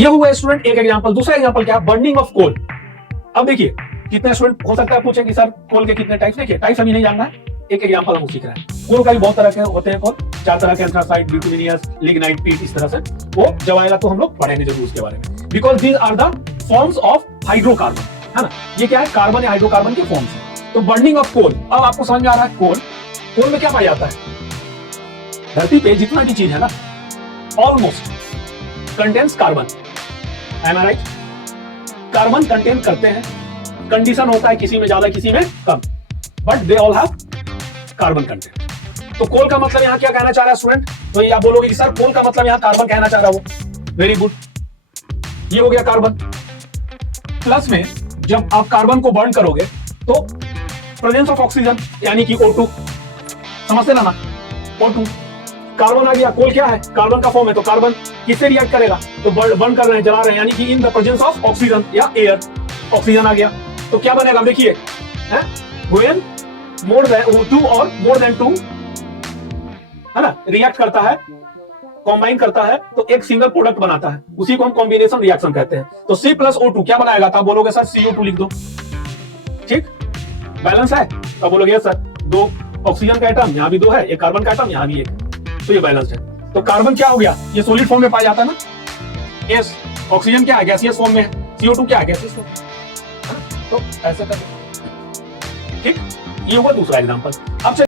ये हुआ स्टूडेंट एक एग्जांपल। दूसरा एग्जांपल क्या है, बर्निंग ऑफ कोल। अब देखिए कितने स्टूडेंट हो सकता है पूछे कि सर कोल के कितने टाइप्स। देखिए टाइप्स अभी नहीं जानना है, एक एग्जांपल हम सीख रहे हैं। कोल का भी बहुत तरह के होते हैं कोल, 4 तरह के, एंथ्रासाइट, बिटुमिनियस, लिग्नाइट, पीट, इस तरह से। वो जब आएगा तो हम लोग पढ़ेंगे जरूर उसके बारे में, because these are the forms of hydrocarbon, है ना। ये क्या है, कार्बन या हाइड्रोकार्बन के फॉर्म्स है। तो बर्निंग ऑफ कोल, अब आपको समझ में आ रहा है कोल में क्या पाया जाता है। धरती पे जितना भी चीज है ना, ऑलमोस्ट कंटेन्स कार्बन, एम आई राइट। कार्बन कंटेन करते हैं, कंडीशन होता है किसी में ज्यादा किसी में कम, but they all have carbon content. तो कोल का मतलब यहां क्या कहना चाह रहा है स्टूडेंट, तो ये आप बोलोगे कि सर कोल का मतलब यहां कार्बन कहना चाह रहा है वो। वेरी गुड, ये हो गया कार्बन। प्लस में जब आप कार्बन को बर्न करोगे तो प्रेजेंस ऑफ ऑक्सीजन यानी कि O2, समझते ना O2, कार्बन आ गया। कोल क्या है, कार्बन का फॉर्म है, तो कार्बन किससे रिएक्ट करेगा, तो बर्न कर रहे हैं, जला रहे हैं, यानी कि in the presence of oxygen या एयर, ऑक्सीजन आ गया। तो क्या बनेगा देखिए, व्हेन मोर देन 2 और मोर देन 2, है ना, रिएक्ट करता है, कंबाइन करता है, तो एक सिंगल प्रोडक्ट बनाता है, उसी को हम कॉम्बिनेशन रिएक्शन कहते हैं। तो C प्लस O2 क्या बनाएगा, तो आप बोलोगे सर CO2 लिख दो, ठीक, बैलेंस है, तो बोलोगे सर 2 ऑक्सीजन का एटम, यहां भी 2 है, एक कार्बन का एटम, यहां भी 1, तो ये बैलेंस है। तो कार्बन क्या हो गया, ये सॉलिड फॉर्म में पाया जाता है ना, एस, ऑक्सीजन क्या है, गैसियस फॉर्म में है, CO2 क्या है, गैसियस फॉर्म। तो ऐसे कर, ठीक, ये हुआ दूसरा एग्जांपल। अब